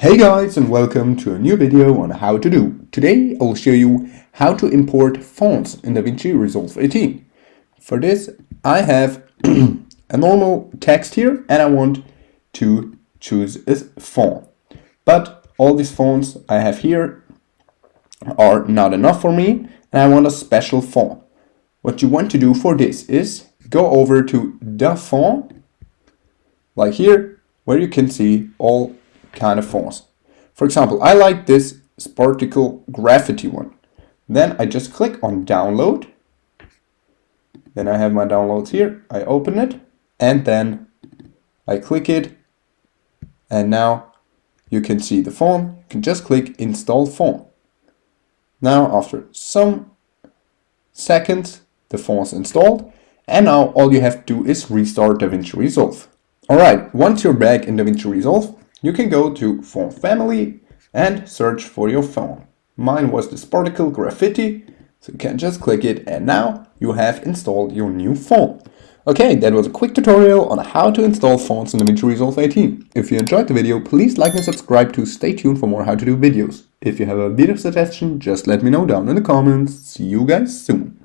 Hey guys, and welcome to a new video on how to do. Today I'll show you how to import fonts in DaVinci Resolve 18. For this I have a normal text here and I want to choose a font. But all these fonts I have here are not enough for me and I want a special font. What you want to do for this is go over to the font, like here, where you can see all kind of fonts. For example, I like this Sparkle Graffiti one. Then I just click on download. Then I have my downloads here. I open it and then I click it. And now you can see the font. You can just click install font. Now after some seconds, the font's installed. And now all you have to do is restart DaVinci Resolve. Alright, once you're back in DaVinci Resolve, you can go to Font Family and search for your font. Mine was the Sparkle Graffiti, so you can just click it and now you have installed your new font. Okay, that was a quick tutorial on how to install fonts in DaVinci Resolve 18. If you enjoyed the video, please like and subscribe to stay tuned for more how to do videos. If you have a video suggestion, just let me know down in the comments. See you guys soon.